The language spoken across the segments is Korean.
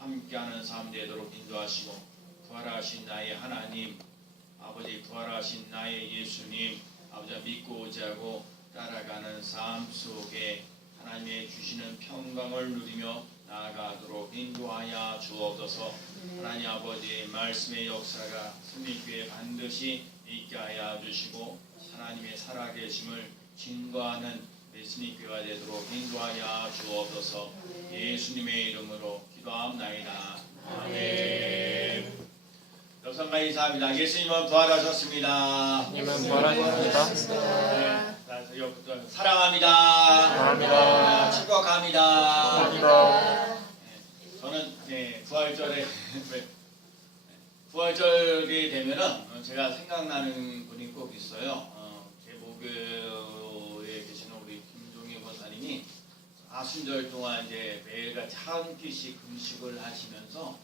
함께하는 삶 되도록 인도하시고, 부활하신 나의 하나님 아버지, 부활하신 나의 예수님 아버지 믿고 의지하고 따라가는 삶 속에 하나님의 주시는 평강을 누리며 나아가도록 인도하여 주옵소서. 하나님 아버지, 말씀의 역사가 승리교회 반드시 있게 하여 주시고 하나님의 살아계심을 증거하는 승리교회가 되도록 인도하여 주옵소서. 예수님의 이름으로 기도합나이다. 아멘. 역사가 인사합니다. 예수님은 부활하셨습니다. 예수님은 부활하셨습니다. 네, 사랑합니다. 사랑합니다. 축복합니다. 축복합니다. 저는 부활절에 부활절이 되면은 제가 생각나는 분이 꼭 있어요. 제 목요에 계시는 우리 김종희 권사님이 40절 동안 이제 매일같이 한 끼씩 금식을 하시면서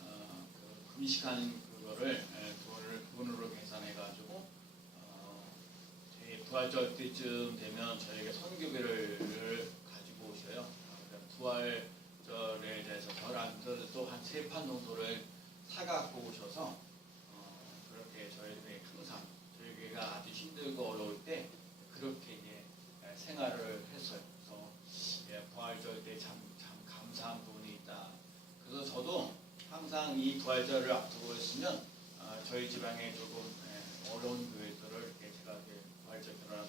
그 금식하는 그거를 그분으로 계산해가지고 저희 부활절 때쯤 되면 저에게 선교비를 가지고 오셔요. 부활절에 대해서 저랑 또 한 3판 정도를 사갖고 오셔서 그렇게 저희들이 항상 저희 교회가 아주 힘들고 어려울 때 그렇게 이제 생활을 했어요. 그래서 부활절 때 참 감사한 부분이 있다. 그래서 저도 항상 이 부활절을 앞두고 있으면 저희 지방에 조금 어려운 교회들을 이렇게 제가 부활절 그런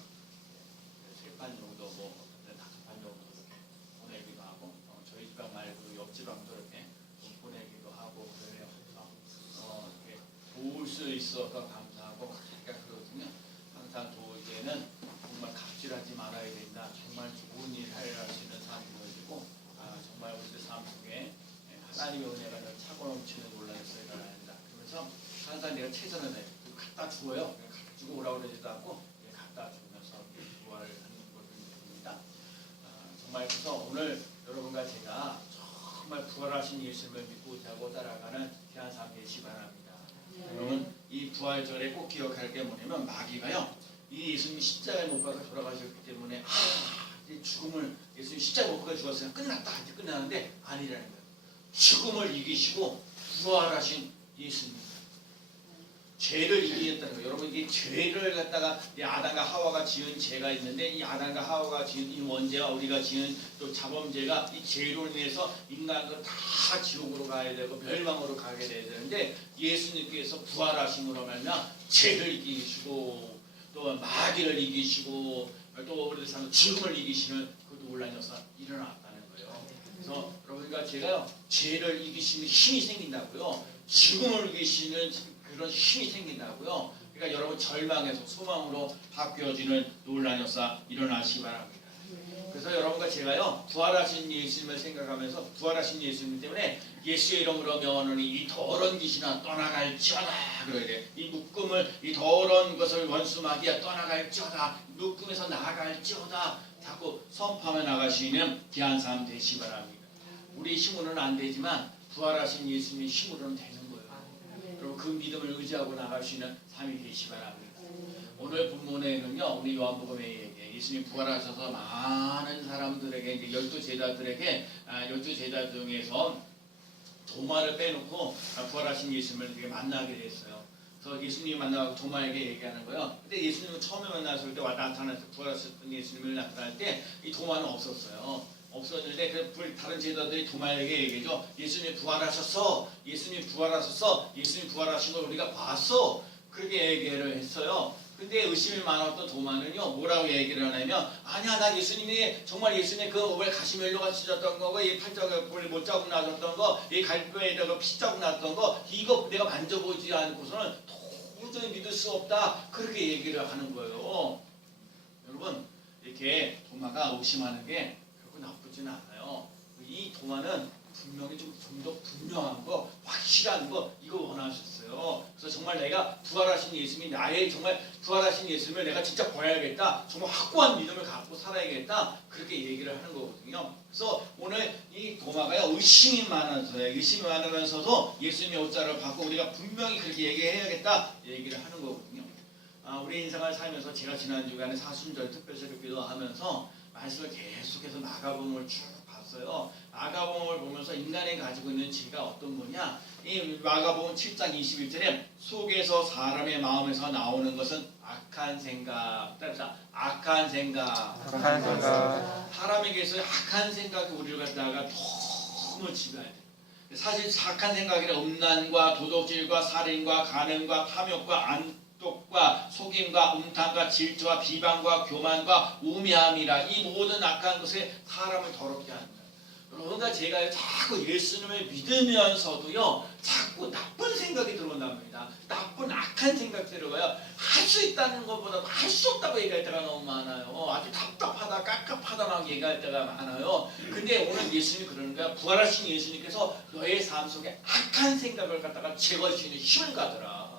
3판 정도 뭐 5판 정도 이렇게 보내기도 하고 저희 지방 말고 옆 지방도 이렇게 좀 보내기도 하고 그래요. 그래서 이렇게 도울 수 있어서 감사하고 그러니까 그렇거든요. 항상 도울 때는 정말 갑질하지 말아야 된다. 정말 좋은 일 할 수 있는 삶이 되어지고 정말 우리들 삶 속에 하나님의 은혜가 차고 넘치는 논란을 써야 한다. 그러면서 항상 내가 최선을 다해 갖다 주어요. 가지고 오라고 그러지도 않고 갖다 주면서 부활을 하는 것입니다. 정말 그래서 오늘 여러분과 제가 정말 부활하신 예수님을 믿고 자고 따라가는 귀한 삶 되시기 바랍니다. 여러분 이 부활절에 꼭 기억할 게 뭐냐면 마귀가요. 이 예수님이 십자가에 못 박혀 돌아가셨기 때문에 이 죽음을 예수님이 십자가에 못 박혀 죽었으면 끝났다. 이제 끝나는데 아니라는 거예요. 죽음을 이기시고 부활하신 예수님. 죄를 이기겠다는 거예요. 여러분 이게 죄를 갖다가 이 아담과 하와가 지은 죄가 있는데 이 아담과 하와가 지은 이 원죄와 우리가 지은 또 자범죄가 이 죄로 인해서 인간들은 다 지옥으로 가야 되고 멸망으로 가게 돼야 되는데 예수님께서 부활하심으로 말미암아 죄를 이기시고 또 마귀를 이기시고 또 우리들 삶 죽음을 이기시는 그 놀라운 역사 일어났다는 거예요. 그래서 여러분과 제가요 죄를 이기시는 힘이 생긴다고요. 죽음을 이기시는 그런 힘이 생긴다고요. 그러니까 여러분 절망에서 소망으로 바뀌어지는 놀라운 역사 일어나시기 바랍니다. 그래서 여러분과 제가요 부활하신 예수님을 생각하면서 부활하신 예수님 때문에 예수의 이름으로 명하노니 이 더러운 귀신아 떠나갈지어다 그래야 돼. 이 묶음을 이 더러운 것을 원수 마귀야 떠나갈지어다. 묶음에서 나갈지어다. 자꾸 선포하며 나가시는 귀한 삶 되시기 바랍니다. 우리 힘으로는 안 되지만 부활하신 예수님의 힘으로는 되는 거예요. 그리고 그 믿음을 의지하고 나갈 수 있는 삶이 되시기 바랍니다. 오늘 본문에는요, 우리 요한복음에 예수님 부활하셔서 많은 사람들에게 이제 12제자들에게 12제자 중에서 도마를 빼놓고 부활하신 예수님을 되게 만나게 됐어요. 그래서 예수님이 만나고 도마에게 얘기하는 거예요. 근데 예수님은 처음에 만났을 때 나타났을 때 부활하셨던 예수님을 나타날 때 이 도마는 없었어요. 없었는데 그 다른 제자들이 도마에게 얘기해줘. 예수님이 부활하셨어. 예수님이 부활하셨어. 예수님이 부활하신 걸 우리가 봤어. 그렇게 얘기를 했어요. 근데 의심이 많았던 도마는요 뭐라고 얘기를 하냐면 아니야 나 예수님이 정말 예수님의 그 가시멜로가 찢었던 거고 이 팔자국에 못자국 나셨던 거 이 갈비에다가 피자국 났던 거 이거 내가 만져보지 않고서는 도저히 믿을 수 없다. 그렇게 얘기를 하는 거예요. 여러분 이렇게 도마가 의심하는 게 나쁘지는 않아요. 이 도마는 분명히 좀 더 분명한 거, 확실한 거 이거 원하셨어요. 그래서 정말 내가 부활하신 예수님이 나의 정말 부활하신 예수님을 내가 진짜 봐야겠다. 정말 확고한 믿음을 갖고 살아야겠다. 그렇게 얘기를 하는 거거든요. 그래서 오늘 이 도마가요 의심이 많으면서도 예수님의 옷자를 받고 우리가 분명히 그렇게 얘기해야겠다. 얘기를 하는 거거든요. 우리 인생을 살면서 제가 지난 주간에 사순절 특별새벽 기도하면서 말씀을 계속해서 마가복음을 쭉 봤어요. 마가복음을 보면서 인간이 가지고 있는 죄가 어떤 거냐? 이 마가복음 7장 21절에 속에서 사람의 마음에서 나오는 것은 악한 생각. 따라서 악한 생각. 악한 생각. 사람에게서 악한 생각이 우리를 갖다가 너무 지배해야 돼. 사실 악한 생각이란 음란과 도둑질과 살인과 간음과 탐욕과 안독과 속임과 음탕과 질투와 비방과 교만과 우매함이라 이 모든 악한 것에 사람을 더럽게 한다. 그러니까 제가 자꾸 예수님을 믿으면서도요 자꾸 나쁜 생각이 들어온단 말입니다. 나쁜 악한 생각 들어가요. 할 수 있다는 것보다 할 수 없다고 얘기할 때가 너무 많아요. 아주 답답하다 깝깝하다 막 얘기할 때가 많아요. 근데 오늘 예수님이 그러는 거야. 부활하신 예수님께서 너의 삶 속에 악한 생각을 갖다가 제거할 수 있는 힘을 가더라.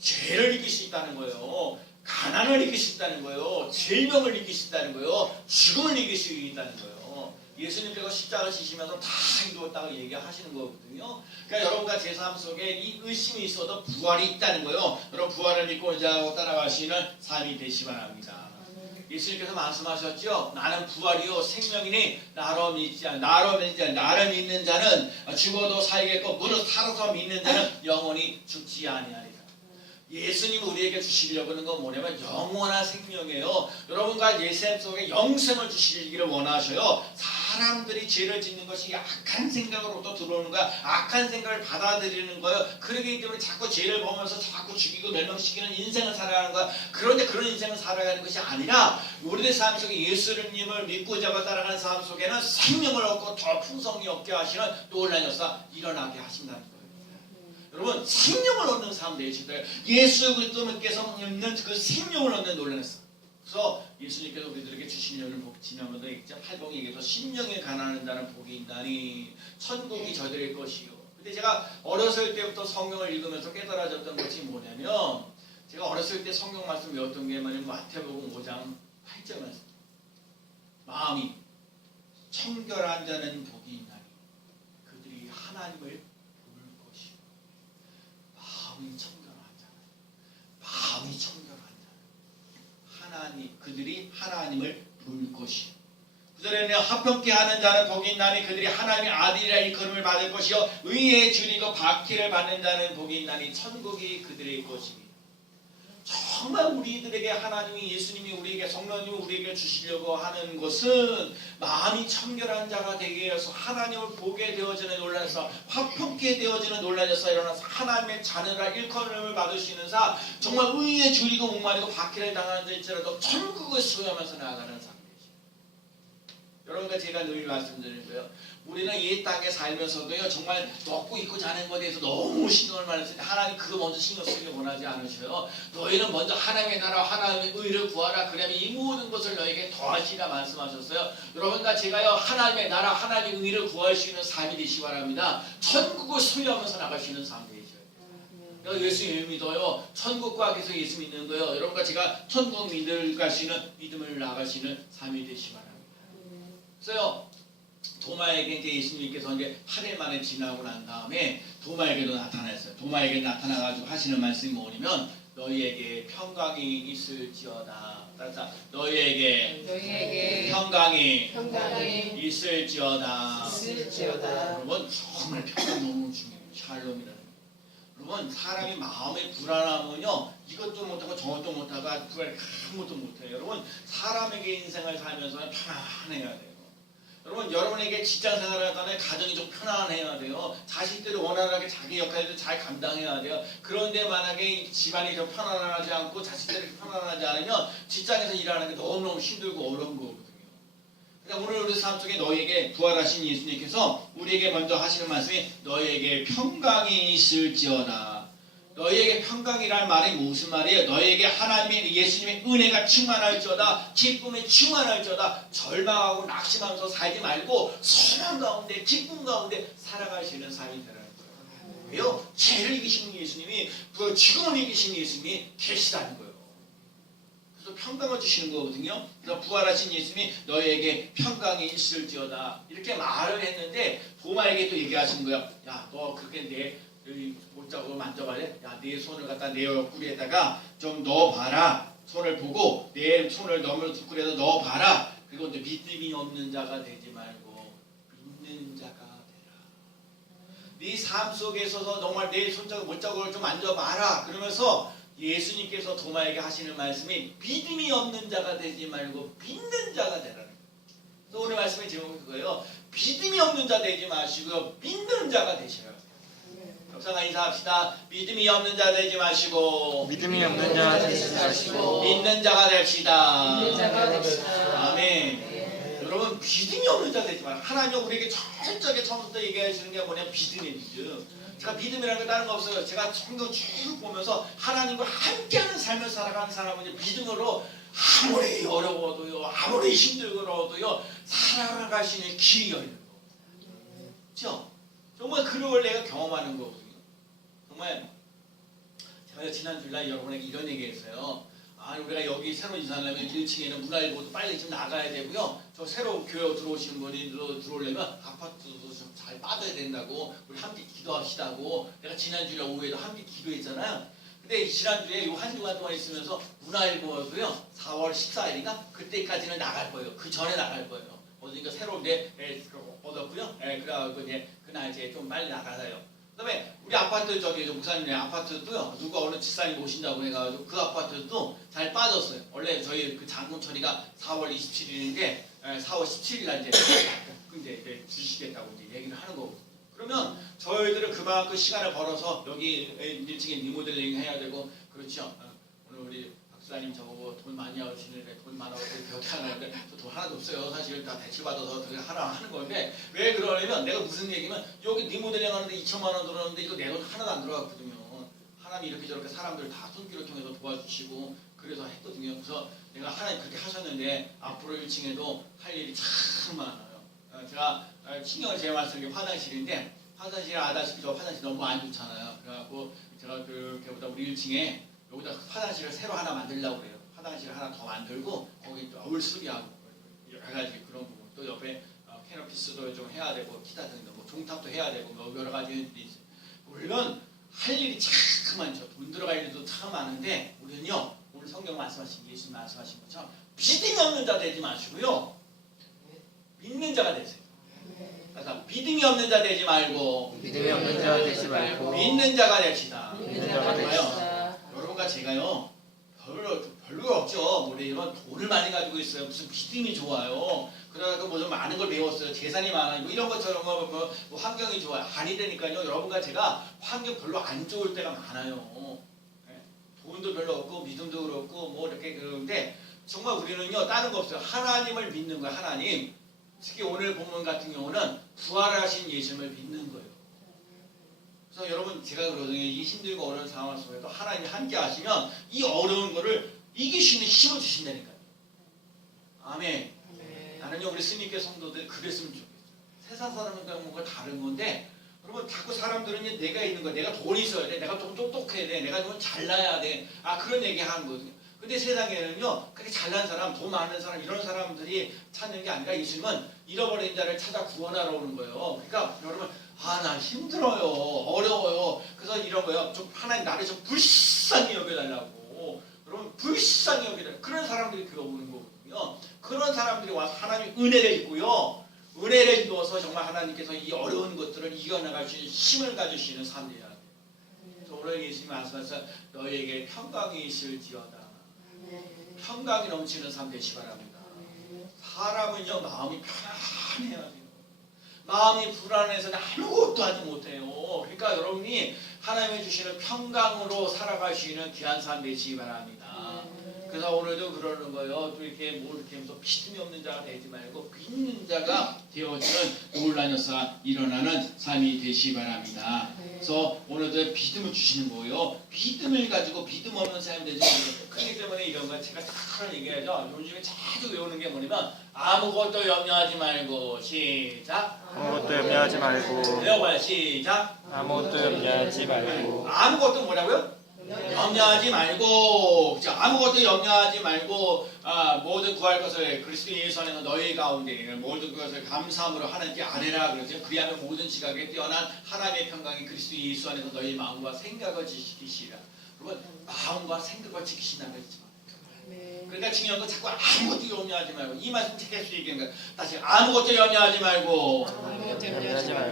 죄를 이길 수 있다는 거예요. 가난을 이길 수 있다는 거예요. 질병을 이길 수 있다는 거예요. 죽음을 이길 수 있다는 거예요. 예수님께서 십자가를 지시면서 다 이루었다고 얘기하시는 거거든요. 그러니까 여러분과 제 삶 속에 이 의심이 있어도 부활이 있다는 거예요. 여러분 부활을 믿고 의지하고 따라가시는 삶이 되시 바랍니다. 예수님께서 말씀하셨죠. 나는 부활이요 생명이니 나를 믿는 자는 죽어도 살겠고 무릇 살아서 믿는 자는 영원히 죽지 아니하리라. 예수님이 우리에게 주시려고 하는 건 뭐냐면 영원한 생명이에요. 여러분과 예 삶 속에 영생을 주시기를 원하셔요. 사람들이 죄를 짓는 것이 악한 생각으로부터 들어오는 거야. 악한 생각을 받아들이는 거예요. 그러기 때문에 자꾸 죄를 보면서 자꾸 죽이고 멸망시키는 인생을 살아가는 거야. 그런데 그런 인생을 살아가는 것이 아니라 우리의 삶 속에 예수님을 믿고 잡아 따라가는 삶 속에는 생명을 얻고 더 풍성히 얻게 하시는 놀라운 역사 일어나게 하신다는 거예요. 여러분 생명을 얻는 삶 되시다. 예수 그리스도께서 있는 그 생명을 얻는 놀라운 역사. 그래서 예수님께서 우리들에게 주신 연을 지나면서 8봉에 얘기해서 심령에 가난한 자는 복이 있나니 천국이 저들의 것이요. 근데 제가 어렸을 때부터 성경을 읽으면서 깨달아졌던 것이 뭐냐면 제가 어렸을 때 성경 말씀 외웠던 게 뭐냐면 마태복음 5장 8절 말씀. 마음이 청결한 자는 복이 있나니 그들이 하나님을 볼 것이요. 마음이 청결한 자. 마음이 청결한 그들이 하나님을 볼 것이요. 그들에는 화평케 하는 자는 복이 있나니 그들이 하나님의 아들이라 일컬음을 받을 것이요 의에 줄이고 박해를 받는 자는 복이 있나니 천국이 그들의 것이니. 정말 우리들에게 하나님이 예수님이 우리에게 성령님이 우리에게 주시려고 하는 것은 마음이 청결한 자가 되게 해서 하나님을 보게 되어지는 논란에서 화평케 되어지는 논란에서 일어나서 하나님의 자녀라 일컬음을 받을 수 있는 사 정말 의에 줄이고 목마르고 박해를 당하는지라도 천국을 소유하면서 나아가는 삶이죠. 여러분과 제가 늘 말씀드리는 거예요. 우리는 이 땅에 살면서도요 정말 먹고 입고 자는 것에 대해서 너무 신경을 많이 쓰는데 하나님 그거 먼저 신경 쓰기 원하지 않으셔요. 너희는 먼저 하나님의 나라 하나님의 의를 구하라. 그러면 이 모든 것을 너에게 더하시라 말씀하셨어요. 여러분과 제가요 하나님의 나라 하나님의 의를 구할 수 있는 삶이 되시기 바랍니다. 천국을 소유하면서 나갈 수 있는 삶이 되셔야 돼요. 그러니까 예수님을 믿어요. 천국과 계속 예수 믿는 거예요. 여러분과 제가 천국 갈 수 있는 믿음을 나갈 수 있는 삶이 되시기 바랍니다. 그래서요 도마에게 이제 예수님께서 이제 8일 만에 지나고 난 다음에 도마에게도 나타났어요. 도마에게 나타나가지고 하시는 말씀이 뭐냐면 너희에게 평강이 있을지어다. 따라서 너희에게 평강이 있을지어다. 여러분 정말 평강 너무 중요해요. 샬롬이라는 거. 여러분 사람이 마음의 불안하면요 이것도 못하고 저것도 못하고 아무것도 못해요. 여러분 사람에게 인생을 살면서는 편안해야 돼요. 여러분 여러분에게 직장생활을 하다가 가정이 좀 편안해야 돼요. 자식들이 원활하게 자기 역할을 잘 감당해야 돼요. 그런데 만약에 집안이 좀 편안하지 않고 자식들이 편안하지 않으면 직장에서 일하는 게 너무너무 힘들고 어려운 거거든요. 그러니까 오늘 우리 삶 속에 너희에게 부활하신 예수님께서 우리에게 먼저 하시는 말씀이 너희에게 평강이 있을지어다. 너희에게 평강이란 말이 무슨 말이에요? 너희에게 하나님의 예수님의 은혜가 충만할지어다. 기쁨이 충만할지어다. 절망하고 낙심하면서 살지 말고 소망 가운데 기쁨 가운데 살아가시는 삶이 되라는 거예요. 왜요? 죄를 이기신 예수님이 죽음을 이기신 예수님이 계시다는 거예요. 그래서 평강을 주시는 거거든요. 그래서 부활하신 예수님이 너희에게 평강이 있을지어다 이렇게 말을 했는데 도마에게 또 얘기하신 거예요. 야, 너 그렇게 내 옷자국을 만져봐래. 야, 내 손을 갖다 내 옆구리에다가 좀 넣어봐라. 손을 보고 내 손을 너무 옆구리에다 넣어봐라. 그리고 이제 믿음이 없는 자가 되지 네 삶 속에 있어서 정말 내 손자국 못자국을 좀 만져봐라. 그러면서 예수님께서 도마에게 하시는 말씀이 믿음이 없는 자가 되지 말고 믿는 자가 되라는 거예요. 그래서 오늘 말씀의 제목은 그거예요. 믿음이 없는 자 되지 마시고 믿는 자가 되셔요. 격상아 인사합시다. 믿음이 없는 자 되지 마시고 믿음이 없는 자 되지 마시고 믿는 자가 됩시다. 믿는 자가 됩시다. 아멘. 네. 여러분 믿음이 없는 자 되지 마라. 하나님 우리에게 철저하게 처음부터 얘기하시는 게 뭐냐? 믿음이에요. 믿음. 제가 믿음이라는 게 다른 거 없어요. 제가 성경 쭉 보면서 하나님과 함께하는 삶을 살아가는 사람은 믿음으로 아무리 어려워도요, 아무리 힘들고도요 살아갈 수 있는 길이 열려요. 그렇죠? 정말 그런 걸 내가 경험하는 거거든요. 정말 제가 지난 주일날 여러분에게 이런 얘기했어요. 우리가 여기 새로 이사하려면 1층에는 문화일보도 빨리 좀 나가야 되고요. 저 새로 교회 들어오시는 분이 들어오려면 아파트도 좀 잘 빠져야 된다고 우리 함께 기도합시다고 내가 지난주에 오후에도 함께 기도했잖아요. 근데 지난주에 이 한 주간 동안 있으면서 문화일보도요 4월 14일인가 그때까지는 나갈 거예요. 그 전에 나갈 거예요. 어딘가 새로 이제 얻었고요. 그래가지고 이제 그날 이제 좀 빨리 나가요. 그다음에 우리 아파트 저기 목사님네 아파트도요 누가 어느 집사님 오신다고 해가지고 그 아파트도 잘 빠졌어요. 원래 저희 그 잔금 처리가 4월 27일인데 4월 17일날 이제 주시겠다고 이제 얘기를 하는 거고. 그러면 저희들은 그만큼 시간을 벌어서 여기 1층에 리모델링 해야 되고 그렇죠. 오늘 우리 박사님 저보고 돈 많이 하시는데 돈 많아서 그렇게 하는데 돈 하나도 없어요. 사실 다 대출받아서 하나 하는 건데 왜 그러냐면 내가 무슨 얘기면 여기 리모델링 하는데 2천만 원 들었는데 이거 내 돈 하나도 안 들어갔거든요. 하나님이 이렇게 저렇게 사람들 다 손길을 통해서 도와주시고 그래서 했거든요. 그래서 내가 하나님 그렇게 하셨는데 앞으로 1층에도 할 일이 참 많아요. 제가 신경을 제일 많이 쓰는 게 화장실인데 화장실 아다시피 저 화장실 너무 안 좋잖아요. 그래갖고 제가 그보다 우리 1층에 여기다 화장실을 새로 하나 만들려고 그래요. 화장실 하나 더 만들고 거기 또 얼수리하고 여러 가지 그런 부분 또 옆에 캐노피스도 좀 해야 되고 기타 등등 뭐 종탑도 해야 되고 뭐 여러 가지 일이 있어요. 물론 할 일이 참 많죠. 돈 들어갈 일도 참 많은데 우리는요 오늘 성경 말씀하신 예수님 말씀하신 것처럼 믿음이 없는 자 되지 마시고요 믿는 자가 되세요. 그래서 믿음이 없는 자 되지 말고 믿음이 없는 자 되지 말고 믿는 자가 됩시다. 믿는 자가 됩시다. 여러분과 제가요 별로 없죠. 우리 이런 돈을 많이 가지고 있어요. 무슨 믿음이 좋아요. 그래서 뭐 좀 많은 걸 배웠어요. 재산이 많아요. 뭐 이런 것처럼 뭐 환경이 좋아요. 아니되니까요. 여러분과 제가 환경 별로 안 좋을 때가 많아요. 돈도 별로 없고 믿음도 그렇고 뭐 이렇게 그러는데 정말 우리는요 다른 거 없어요. 하나님을 믿는 거예요. 하나님. 특히 오늘 본문 같은 경우는 부활하신 예수님을 믿는 거예요. 그래서 여러분 제가 그러거든요. 이 힘들고 어려운 상황 속에도 하나님이 함께 하시면 이 어려운 거를 이길 수 있는 힘을 주신다니까요. 아멘. 나는요 우리 스님께 성도들 그랬으면 좋겠어요. 세상 사람과 뭔가 다른 건데 여러분 자꾸 사람들은 내가 있는 거 내가 돈이 있어야 돼. 내가 좀 똑똑해야 돼. 내가 좀 잘나야 돼. 그런 얘기 하는 거거든요. 근데 세상에는요 그렇게 잘난 사람, 돈 많은 사람 이런 사람들이 찾는 게 아니라 예수님은 잃어버린 자를 찾아 구원하러 오는 거예요. 그러니까 여러분 나 힘들어요, 어려워요. 그래서 이런 거요. 좀 하나님 나를 좀 불쌍히 여겨달라고. 여러분 불쌍히 여겨달라고. 그런 사람들이 그거 오는 거거든요. 그런 사람들이 와서 하나님 은혜를 입고요. 은혜를 입어서 정말 하나님께서 이 어려운 것들을 이겨나갈 수 있는 힘을 가지시는 사람들이야. 오늘 예수님 말씀하셔서 너희에게 평강이 있을지어다. 평강이 넘치는 삶 되시 바랍니다. 사람은요 마음이 편안해야 돼요. 마음이 불안해서는 아무것도 하지 못해요. 그러니까 여러분이 하나님이 주시는 평강으로 살아갈 수 있는 귀한 삶 되시기 바랍니다. 그래서 오늘도 그러는 거예요. 또 이렇게 뭐 이렇게 하면서 믿음이 없는 자가 되지 말고 믿는 자가 되어지는 놀라운 역사가 일어나는 삶이 되시기 바랍니다. 그래서 오늘도 믿음을 주시는 거예요. 믿음을 가지고 믿음 없는 삶이 되지 말고. 그렇기 때문에 이런 거 제가 다 얘기하죠. 요즘에 자주 외우는 게 뭐냐면 아무것도 염려하지 말고 시작. 아무것도 염려하지 말고 외워봐요. 시작. 아무것도 염려하지 말고 아무것도 뭐라고요? 염려하지 말고, 그렇죠? 아무것도 염려하지 말고 모든 구할 것을 그리스도 예수 안에서 너희 가운데 모든 것을 감사함으로 하나님께 아뢰라 그러죠. 그리하면 모든 지각에 뛰어난 하나님의 평강이 그리스도 예수 안에서 너희 마음과 생각을 지키시라. 여러분 마음과 생각을 지키신다는 거지. 그러니까 중요한 건 자꾸 아무것도 염려하지 말고 이 말씀 계속 얘기하는 거예요. 다시 아무것도 염려하지 말고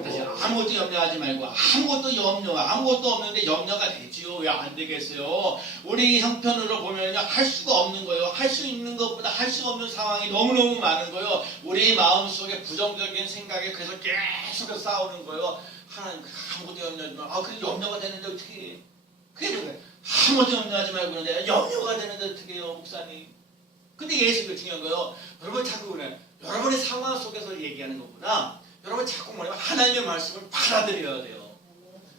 다시 아무것도 염려하지 말고 아무것도 없는데 염려가 되지요. 왜 안 되겠어요? 우리 형편으로 보면요 할 수가 없는 거예요. 할 수 있는 것보다 할 수 없는 상황이 너무너무 많은 거예요. 우리 마음속에 부정적인 생각에 그래서 계속 싸우는 거예요. 하나님 아무것도 염려하지 말고 그래 염려가 되는데 어떻게 해? 그게 거예요. 아무것도 염려하지 말고 그러는데 염려가 되는데 어떻게 해요 목사님? 근데 예수가 중요한 거예요. 여러분 자꾸 그래. 여러분의 상황 속에서 얘기하는 것보다 여러분 자꾸 뭐냐면 하나님의 말씀을 받아들여야 돼요.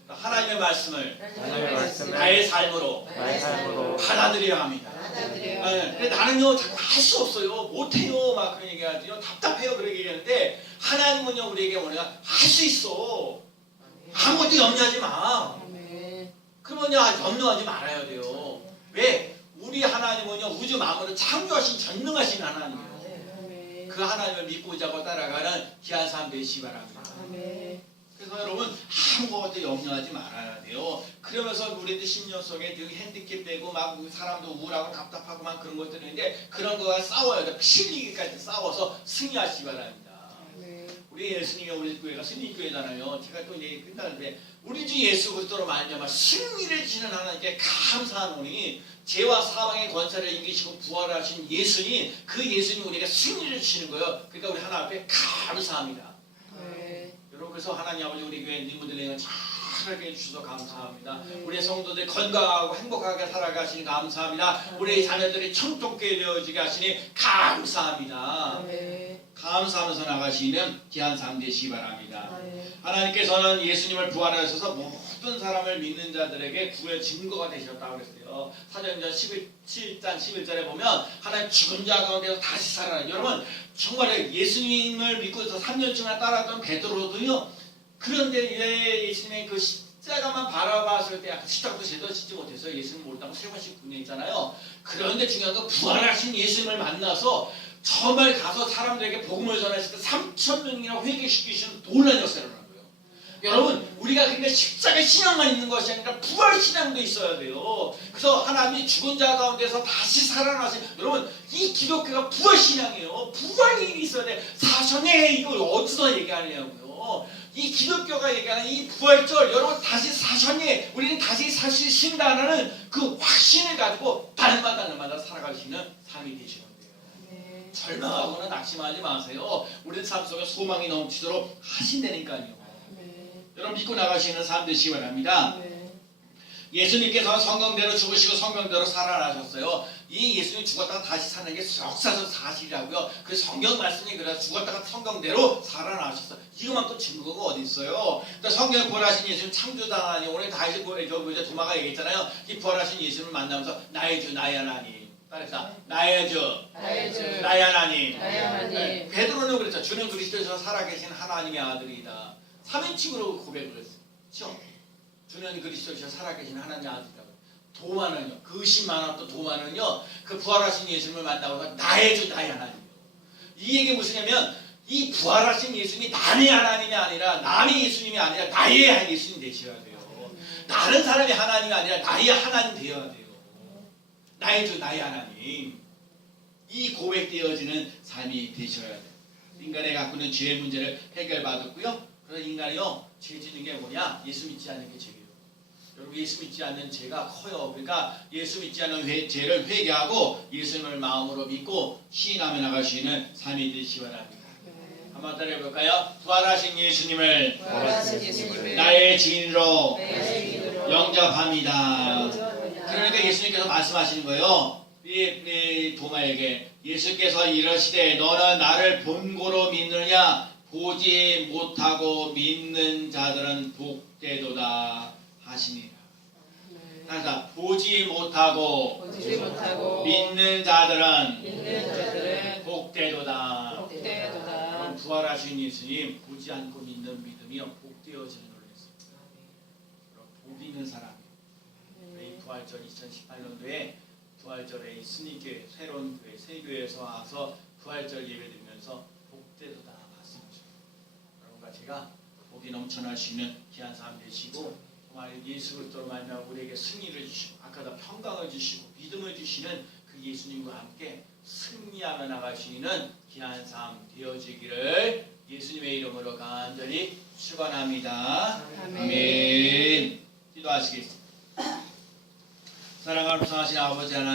하나님의 말씀을 나의 삶으로 받아들여야 합니다. 네, 나는요 자꾸 할 수 없어요. 못해요. 막 그런 얘기하지요. 답답해요. 그렇게 얘기하는데 하나님은요 우리에게 뭐냐 할 수 있어. 아무것도 염려하지 마. 그러면요 염려하지 말아야 돼요. 왜? 우리 하나님은요 우주 만물을 창조하신 전능하신 하나님이에요. 그 하나님을 믿고 자고 따라가는 귀한 삶 되시기 바랍니다. 그래서 여러분 아무것도 염려하지 말아야 돼요. 그러면서 우리도 10년 속에 핸디캡 되고 막 사람도 우울하고 답답하고 막 그런 것들이 있는데 그런 거와 싸워야 돼. 피 흘리기까지 싸워서 승리하시기 바랍니다. 우리 예수님이 우리 교회가 승리교회잖아요. 제가 또 이제 끝나는데 우리 주 예수 그리스도로 말미암아 승리를 주시는 하나님께 감사하노니 죄와 사망의 권세를 이기시고 부활하신 예수님 그 예수님 우리에게 승리를 주시는 거예요. 그러니까 우리 하나님 앞에 감사합니다. 여러분 그래서 하나님 아버지 우리 교회 님들에게 잘하게 해주셔서 감사합니다. 우리 성도들이 건강하고 행복하게 살아가시니 감사합니다. 우리 자녀들이 청통케 되어지게 하시니 감사합니다. 감사하면서 나가시는 귀한 삶 되시기 바랍니다. 하나님께서는 예수님을 부활하셔서 모든 사람을 믿는 자들에게 구의 증거가 되셨다고 그랬어요. 사도행전 17장 11절에 보면 하나님 죽은 자 가운데서 다시 살아나. 여러분 정말 예수님을 믿고서 3년쯤이나 따랐던 베드로도요. 그런데 예수님의 그 십자가만 바라봤을 때 십자가도 제대로 짓지 못해서 예수님 옳다고 세 번씩 분해했잖아요. 그런데 중요한 건 부활하신 예수님을 만나서 정말 가서 사람들에게 복음을 전하실 때 3,000명이나 회개시키시는 놀라운 역사를 하는 거예요. 여러분 우리가 그러니까 십자가 신앙만 있는 것이 아니라 부활 신앙도 있어야 돼요. 그래서 하나님이 죽은 자 가운데서 다시 살아나신 여러분 이 기독교가 부활 신앙이에요. 부활이 있어야 돼. 사전에 이걸 어디서 얘기하냐고요. 이 기독교가 얘기하는 이 부활절 여러분 다시 사전에 우리는 다시 살 수 있다는 그 확신을 가지고 날마다 살아가시는 삶이 되시는 절망하거나 낙심하지 마세요. 우리 삶 속에 소망이 넘치도록 하신다니까요. 여러분 믿고 나가시는 삶 되시기 바랍니다. 예수님께서 성경대로 죽으시고 성경대로 살아나셨어요. 이 예수님 죽었다가 다시 사는 게 역사적 사실이라고요. 그 성경 말씀이 그래서 죽었다가 성경대로 살아나셨어요. 이거만큼 증거가 어디 있어요? 성경에 부활하신 예수님 창조자 하나님 오늘 다윗 도마가 얘기했잖아요. 이 부활하신 예수님을 만나면서 나의 주 나의 하나님 나의 주, 나의 하나님. 네, 베드로는 그랬죠. 주는 그리스도에서 살아계신 하나님의 아들이다. 3인칭으로 고백을 했어요. 주는 그리스도에서 살아계신 하나님의 아들이라고. 도마는요. 그 의심 많았던 도마는요. 그 부활하신 예수님을 만나고 나의 주, 나의 하나님이요. 이 얘기 무엇이냐면 이 부활하신 예수님이 남의 하나님이 아니라 남의 예수님이 아니라 나의 예수님 되셔야 돼요. 다른 사람의 하나님이 아니라 나의 하나님 되어야 돼요. 나의 주 나의 하나님 이 고백되어지는 삶이 되셔야 돼요. 인간이 갖고 있는 죄의 문제를 해결받았고요. 그래서 인간이요 죄 짓는 게 뭐냐? 예수 믿지 않는 게 죄예요. 여러분 예수 믿지 않는 죄가 커요. 그러니까 예수 믿지 않는 죄를 회개하고 예수님을 마음으로 믿고 시인하며 나갈 수 있는 삶이 되시기 바랍니다. 한번 따라해볼까요? 부활하신 예수님을 나의 지인으로 영접합니다. 그러니까 예수님께서 말씀하시는 거예요. 이 도마에게 예수께서 이러시되 너는 나를 본고로 믿느냐 보지 못하고 믿는 자들은 복되도다 하시니라. 그러니까 보지 못하고 믿는 자들은 복되도다. 그럼 부활하신 예수님 보지 않고 믿는 믿음이 복되어지는 걸 했습니다. 그럼 복 있는 사람 부활절 2018년도에 부활절에 승리교회 새로운 교회 세교회에서 와서 부활절 예배드리면서 복되도다 말씀하셨습니다. 여러분과 제가 복이 넘쳐날 수 있는 귀한 삶 되시고 정말 예수 그리스도로 말미암아 우리에게 승리를 주시고 아까도 평강을 주시고 믿음을 주시는 그 예수님과 함께 승리하며 나갈 수 있는 귀한 삶 되어지기를 예수님의 이름으로 간절히 축원합니다. 아멘. 아멘. 기도하시겠습니다. 사랑하는 불쌍하신 아버지 하나님,